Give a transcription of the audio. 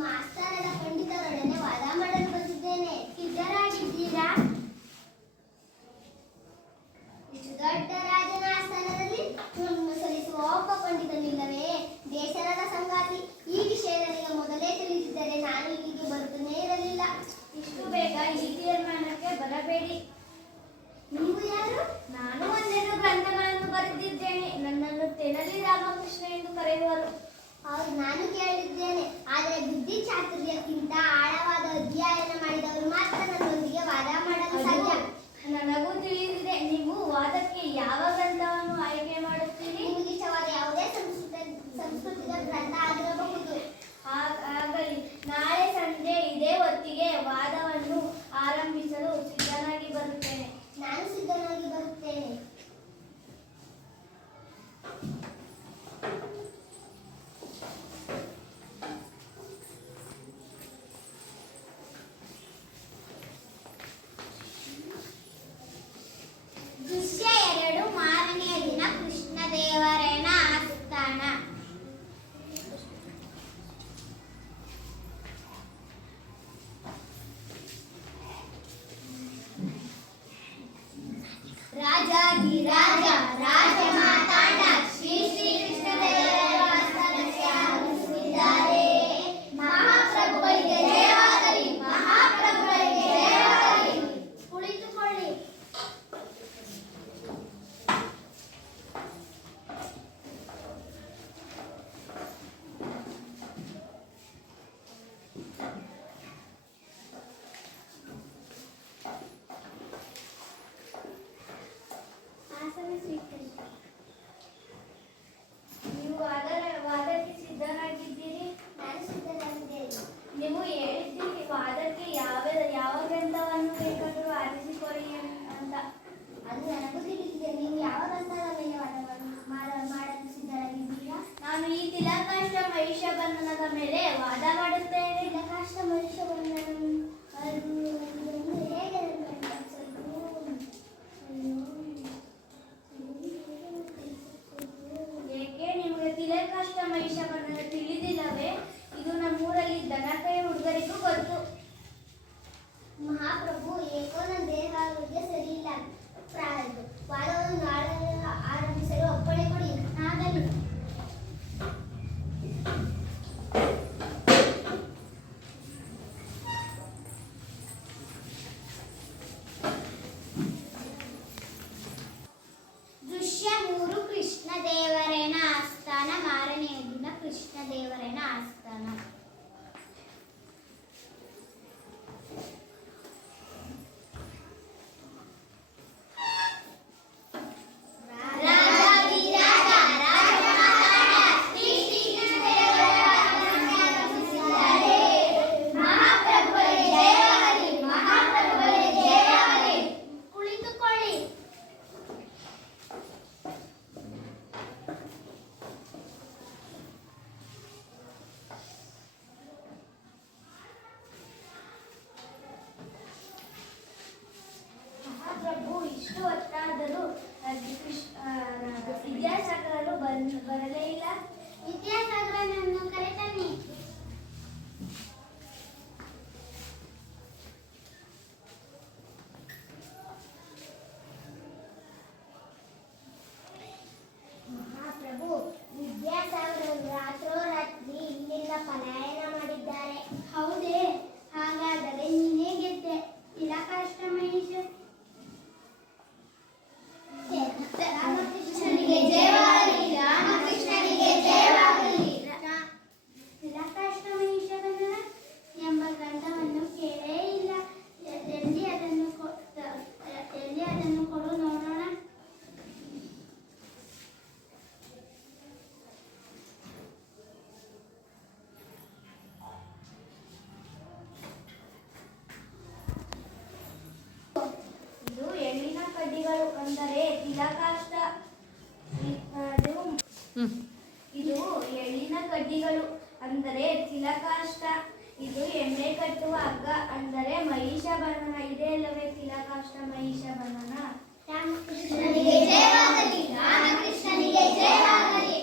Master ಅವರು ನಾನು ಕೇಳಿದ್ದೇನೆ. ಆದರೆ ಬುದ್ಧಿ ಚಾತುರ್ಯಕ್ಕಿಂತ ಆಳವಾದ ಅಧ್ಯಯನ ಮಾಡಿದವರು ಮಾತ್ರ ನನ್ನ ತಿಲಕಾಷ್ಟ ಮಹಿಷ ಬಂಧನದ ಮೇಲೆ ವಾದ ಮಾಡುತ್ತೇವೆ ತಿಲಕಾಷ್ಟ ಮಹಿಷ ಬಂಧನ असताना ಶಿಲಾಕಾಷ್ಟ ಇದು ಎಳ್ಳಿನ ಕಡ್ಡಿಗಳು ಅಂದರೆ ತಿಲಕಾಷ್ಟ ಇದು ಎಣ್ಣೆ ಕಟ್ಟುವ ಹಗ್ಗ ಅಂದರೆ ಮಹಿಷ ಬಂಧನ ಇದೇ ಅಲ್ಲವೇ ತಿಲಕಾಷ್ಟ ಮಹಿಷ ಬಂಧನ ರಾಮಕೃಷ್ಣನಿಗೆ ಜಯವಾಗಲಿ ರಾಮಕೃಷ್ಣನಿಗೆ ಜಯವಾಗಲಿ.